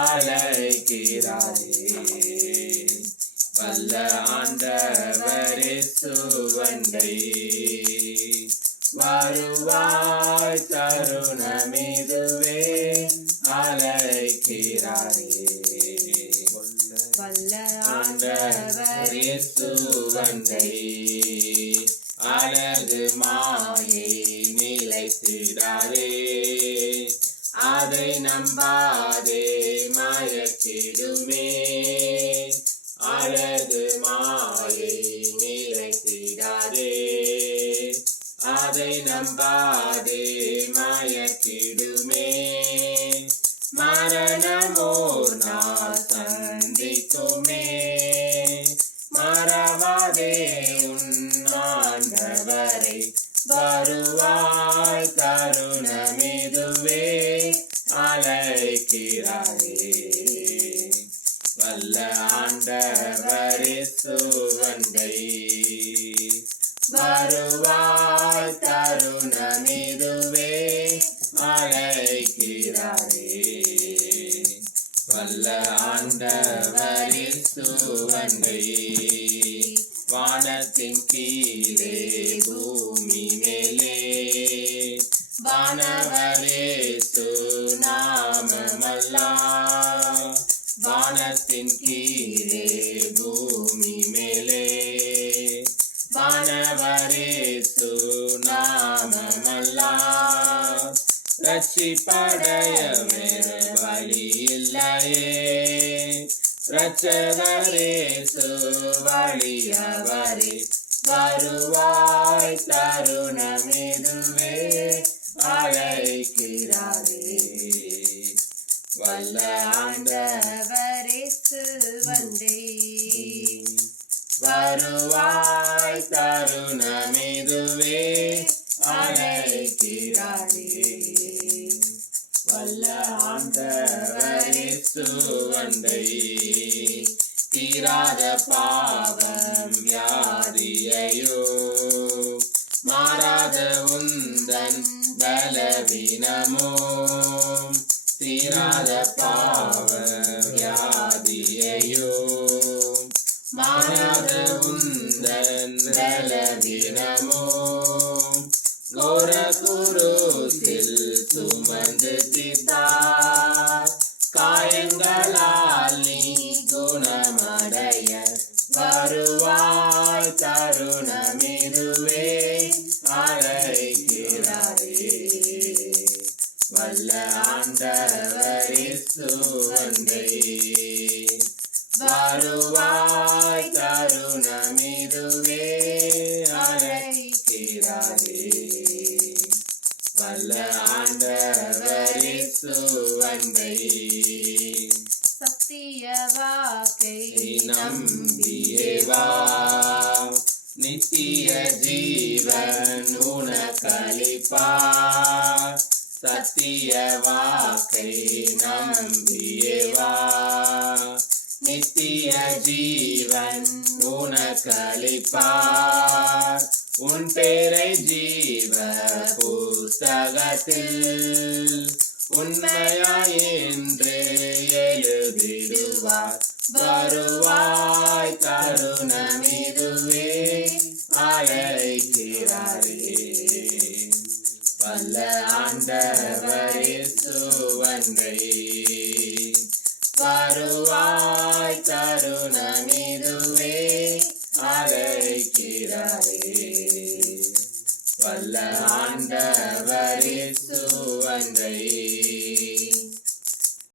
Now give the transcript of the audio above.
அழைக்கிறாரே. வல்ல ஆண்டவரே சுவண்டை வருவாய் தருணமிதுவே அழைக்கிறாரே. வல்ல ஆண்டவரே சுவண்டை அழகு மாயை நிலைத்திடாதே, அதை நம்பாதே மயக்கிடுமே. அழகு மாயை நிலைத்திடாதே, அதை நம்பாதே மயக்கிடுமே. மரணமோர் நாள் சந்திக்குமே, மறவாதே உன் ஆண்டவரை வருவாய் தருணமிதுவே அழைக்கிறாரே. வல்ல ஆண்டவரே சுவண்டை வருவாய் தருணமிதுவே அழைக்கிறாரே. வல்ல ஆண்டவரே சுவண்டை வானத்தின் கீழே பூமி மேலே வானவரே சுநாமமல்லா. வானத்தின் கீழே பூமி மேலே வானவரே சுநாமமல்லா. ரட்சிப்படைய வேறு வழி இல்லையே, ரட்சகரே சுவழியவரே வருவாய் தருணமிதுவே அழைக்கிறாரே. வல்ல ஆண்டவரே சுவண்டை வருவாய் தருணமிதுவே அழைக்கிறாரே. வல்ல ஆண்டவரே சுவண்டை தீராத பாவம் வியாதியையோ மாறாத உந்தன் பலவீனமோ. தீராத பாவ வியாதியையோ மாறாத உந்தன் பலவீனமோ. கோர குருசில் சுமந்து தீர்த்தார், காயங்களால் நீ குணமடைய வருவாய் தருணமிதுவே அழைக்கிறாரே. வல்ல ஆண்டவரே சுவண்டை வருவாய் தருணமிதுவே அழைக்கிறாரே. வல்ல ஆண்டவரே சுவண்டை சத்திய வாக்கை நம்பியே வா, நித்திய ஜீவன் உனக்களிப்பார். சத்திய வாக்கை நம்பியே வா, நித்திய ஜீவன் உனக்களிப்பார். உன் பேரை ஜீவ புஸ்தகத்தில் உண்மையாயின்று எழுதிடுவார். வருவாய் தருணமிதுவே அழைக்கிறாரே. வல்ல ஆண்டவரே சுவண்டை வருவாய் தருணமிதுவே அழைக்கிறாரே. வல்ல ஆண்டவரே